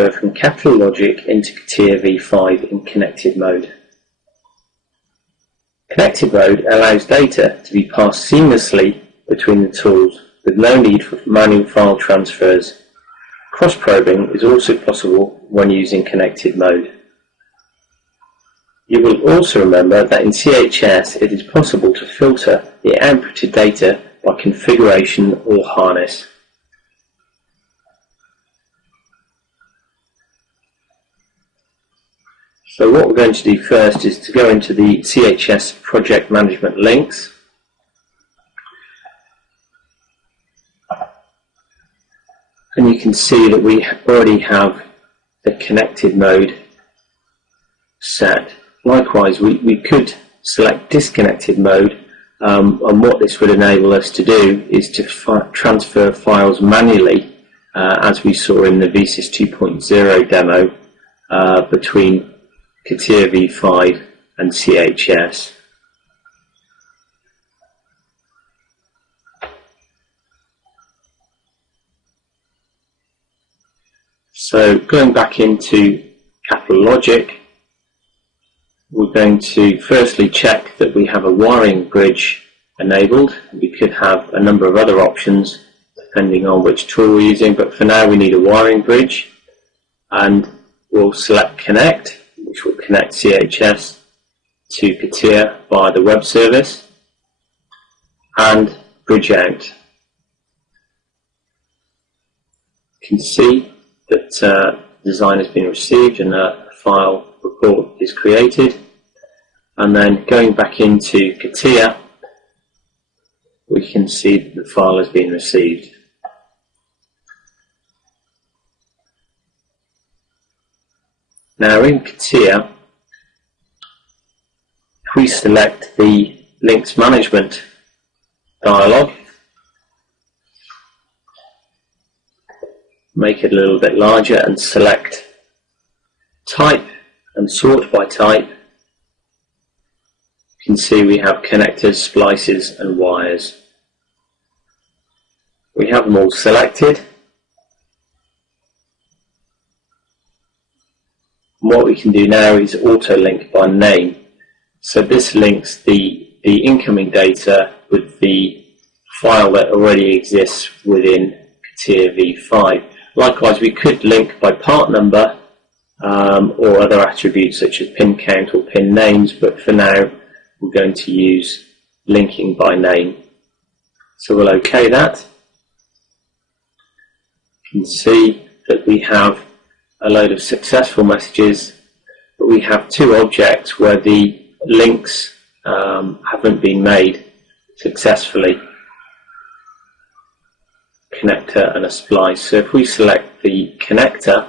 transfer from capital logic into CATIA v5 in connected mode. Connected mode allows data to be passed seamlessly between the tools with no need for manual file transfers. Cross-probing is also possible when using connected mode. You will also remember that in CHS it is possible to filter the outputted data by configuration or harness. So what we're going to do first is to go into the CHS project management links. And you can see that we already have the connected mode set. Likewise, we could select disconnected mode, and what this would enable us to do is to transfer files manually, as we saw in the VeSys 2.0 demo, between CATIA v5 and CHS. So going back into capital logic, we're going to firstly check that we have a wiring bridge enabled. We could have a number of other options depending on which tool we're using, but for now we need a wiring bridge, and we'll select connect, which will connect CHS to CATIA via the web service, and bridge out. You can see that design has been received and a file report is created, and then going back into CATIA we can see that the file has been received. Now in CATIA, if we select the links management dialog, make it a little bit larger and select type and sort by type, you can see we have connectors, splices and wires. We have them all selected. What we can do now is auto link by name. So this links the incoming data with the file that already exists within CATIA v5. Likewise, we could link by part number or other attributes such as pin count or pin names, but for now we're going to use linking by name. So we'll OK that. You can see that we have a load of successful messages, but we have two objects where the links haven't been made successfully. Connector and a splice. So if we select the connector,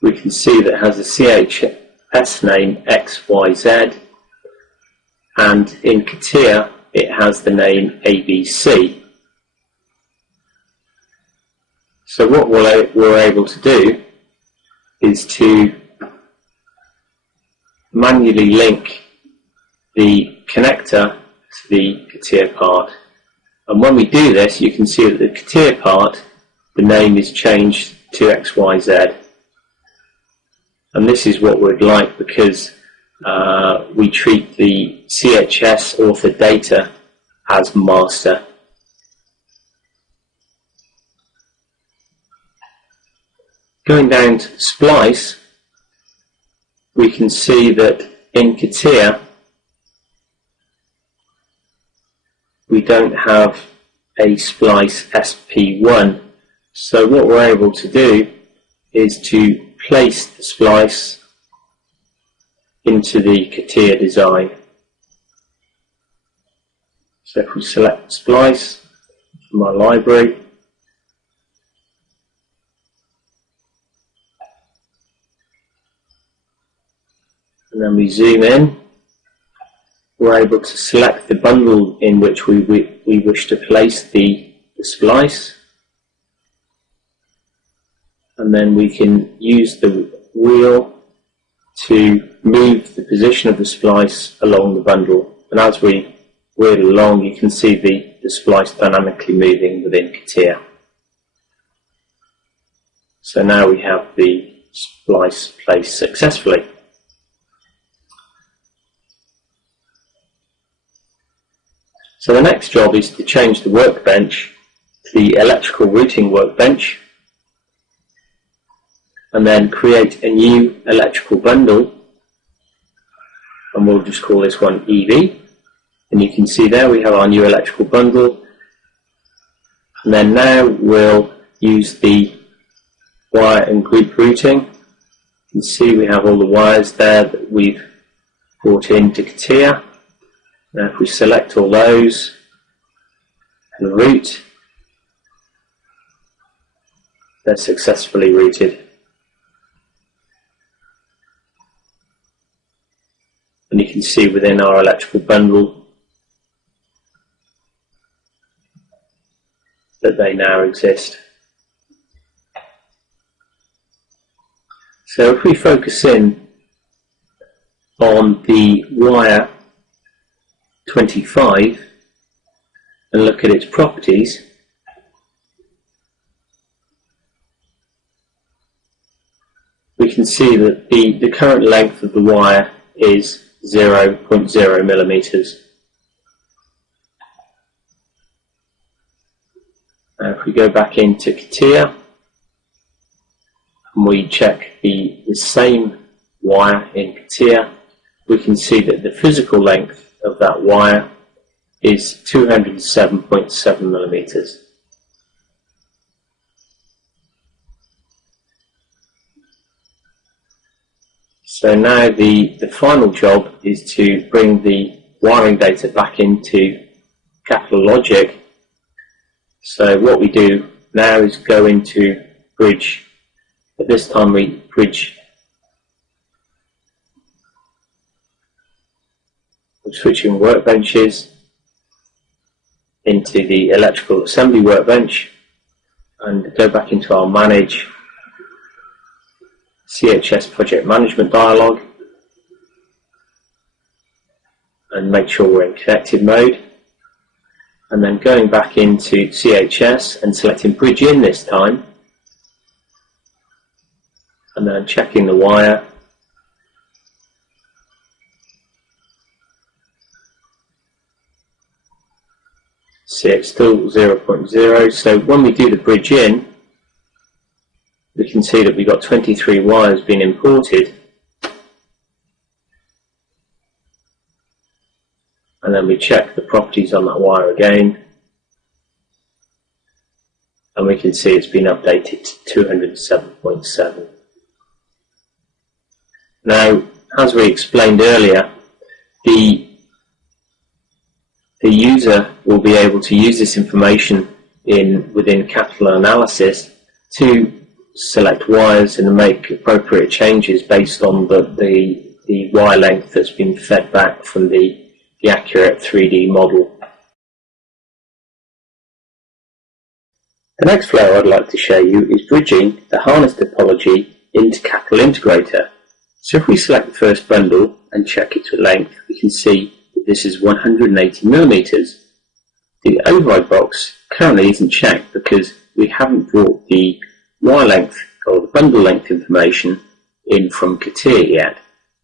we can see that it has a CHS name XYZ, and in CATIA it has the name ABC. So what we're able to do is to manually link the connector to the CATIA part. And when we do this, you can see that the CATIA part, the name is changed to XYZ. And this is what we'd like, because we treat the CHS authored data as master. Going down to the splice, we can see that in CATIA we don't have a splice SP1. So what we're able to do is to place the splice into the CATIA design. So if we select splice from our library, and then we zoom in, we're able to select the bundle in which we wish to place the splice, and then we can use the wheel to move the position of the splice along the bundle. And as we wheel along, you can see the splice dynamically moving within CATIA. So now we have the splice placed successfully. So the next job is to change the workbench to the electrical routing workbench, and then create a new electrical bundle, and we'll just call this one EV. And you can see there we have our new electrical bundle. And then now we'll use the wire and group routing. You can see we have all the wires there that we've brought into CATIA. Now if we select all those and route, they're successfully routed. And you can see within our electrical bundle that they now exist. So if we focus in on the wire 25 and look at its properties, we can see that the current length of the wire is 0.0 millimeters. Now if we go back into CATIA and we check the same wire in CATIA, we can see that the physical length of that wire is 207.7 millimeters. So now the final job is to bring the wiring data back into Capital Logic. So what we do now is go into bridge. At this time we bridge. We're switching workbenches into the electrical assembly workbench and go back into our manage CHS project management dialog and make sure we're in connected mode, and then going back into CHS and selecting bridge in this time, and then checking the wire. See, it's still 0.0, so when we do the bridge in, we can see that we've got 23 wires being imported, and then we check the properties on that wire again, and we can see it's been updated to 207.7. Now, as we explained earlier, the user will be able to use this information within Capital Analysis to select wires and make appropriate changes based on the wire length that's been fed back from the accurate 3D model. The next flow I'd like to show you is bridging the harness topology into Capital Integrator. So if we select the first bundle and check its length, we can see that this is 180 millimeters. The override box currently isn't checked because we haven't brought the wire length or the bundle length information in from CATIA yet.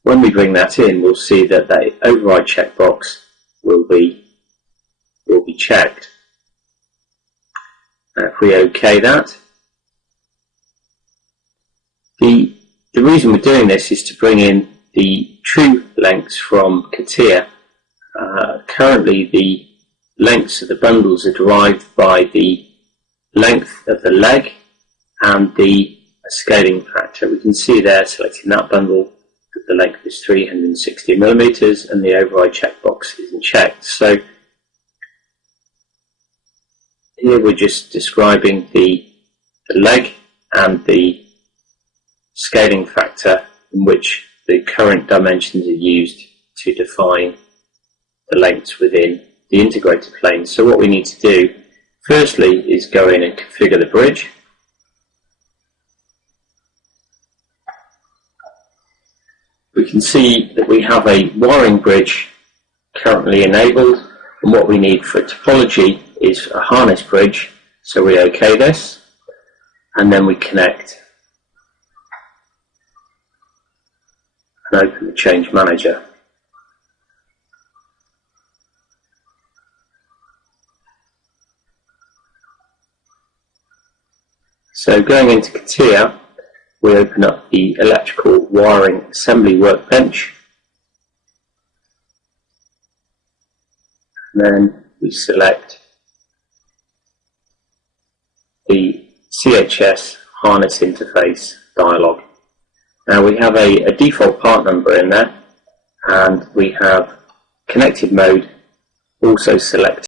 When we bring that in, we'll see that the override checkbox will be checked. Now if we OK that, the reason we're doing this is to bring in the true lengths from CATIA. Currently the lengths of the bundles are derived by the length of the leg and the scaling factor. We can see there, selecting that bundle, that the length is 360 millimeters and the override checkbox isn't checked. So here we're just describing the leg and the scaling factor in which the current dimensions are used to define the lengths within the integrated plane. So what we need to do firstly is go in and configure the bridge. We can see that we have a wiring bridge currently enabled, and what we need for topology is a harness bridge. So we OK this, and then we connect and open the Change Manager. So going into CATIA, we open up the electrical wiring assembly workbench, and then we select the CHS harness interface dialog. Now we have a default part number in there, and we have connected mode also selected.